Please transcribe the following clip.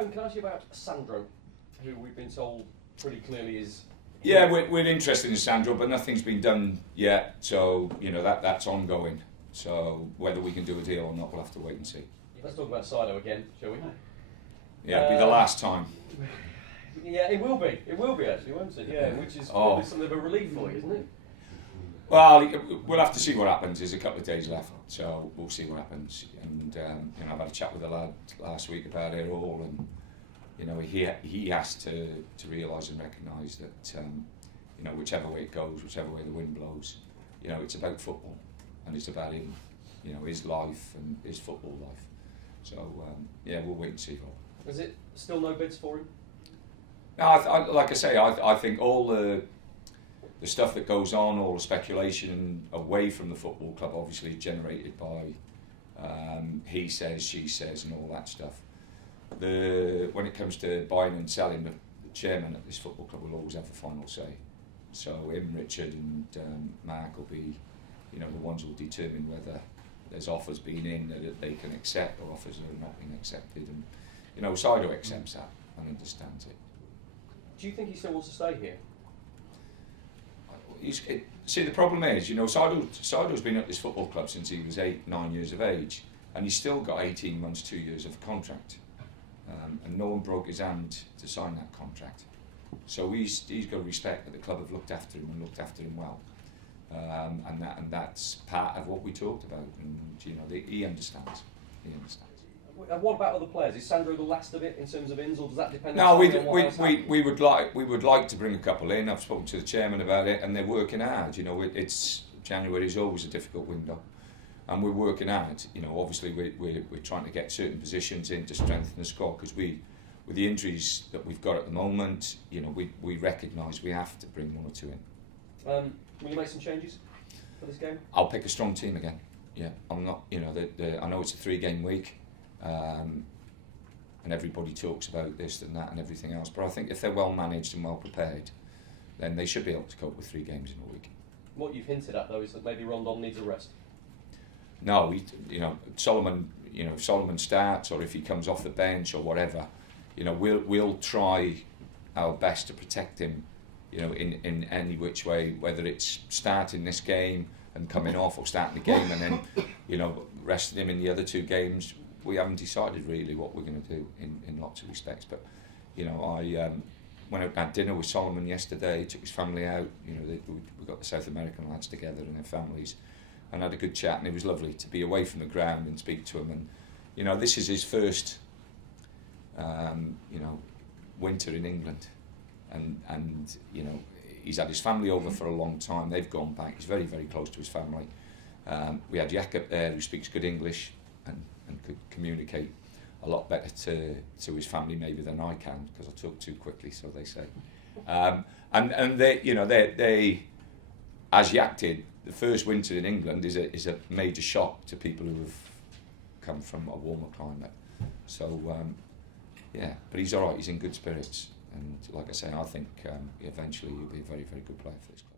Tone, can I ask you about Sandro, who we've been told pretty clearly is... Yeah, we're interested in Sandro, but nothing's been done yet, so that's ongoing. So whether we can do a deal or not, we'll have to wait and see. Let's talk about Saido again, shall we? Yeah, it'll be the last time. Yeah, it will be. It will be actually, won't it? Yeah, which is probably something of a relief for you, isn't it? Well, we'll have to see what happens. There's a couple of days left, so we'll see what happens. And I've had a chat with the lad last week about it all, and he has to realise and recognise that whichever way it goes, whichever way the wind blows, it's about football, and it's about him, his life and his football life. So we'll wait and see. Is it still no bids for him? No, like I say, I think all the stuff that goes on, all the speculation away from the football club, obviously generated by he says, she says, and all that stuff. When it comes to buying and selling, the chairman at this football club will always have the final say. So him, Richard, and Mark will be, the ones who will determine whether there's offers being in that they can accept or offers that are not being accepted. And Saido accepts that and understands it. Do you think he still wants to stay here? See, the problem is, Saido's been at this football club since he was 8-9 years of age, and he's still got 18 months, 2 years of contract, and no one broke his hand to sign that contract. So he's got to respect that the club have looked after him and looked after him well, and that's part of what we talked about. And he understands. He understands. And what about other players? Is Sandro the last of it in terms of ins, or does that depend? No, we would like to bring a couple in. I've spoken to the chairman about it, and they're working hard. It's January is always a difficult window, and we're working hard. Obviously we're trying to get certain positions in to strengthen the squad, because with the injuries that we've got at the moment, we recognise we have to bring one or two in. Will you make some changes for this game? I'll pick a strong team again. Yeah, I'm not. I know it's a 3-game week. And everybody talks about this and that and everything else, but I think if they're well managed and well prepared, then they should be able to cope with 3 games in a week. What you've hinted at though is that maybe Rondon needs a rest. No, Solomon. If Solomon starts or if he comes off the bench or whatever, we'll try our best to protect him. In any which way, whether it's starting this game and coming off, or starting the game and then resting him in the other 2 games. We haven't decided really what we're going to do in lots of respects, but I went out and had dinner with Solomon yesterday, took his family out. We got the South American lads together and their families, and had a good chat, and it was lovely to be away from the ground and speak to him. And this is his first winter in England, and he's had his family over for a long time. They've gone back. He's very, very close to his family. We had Jakob there, who speaks good English and could communicate a lot better to his family maybe than I can, because I talk too quickly, so they say. And they as Yak did, the first winter in England is a major shock to people who have come from a warmer climate. So but he's all right. He's in good spirits, and like I say, I think eventually he'll be a very, very good player for this club.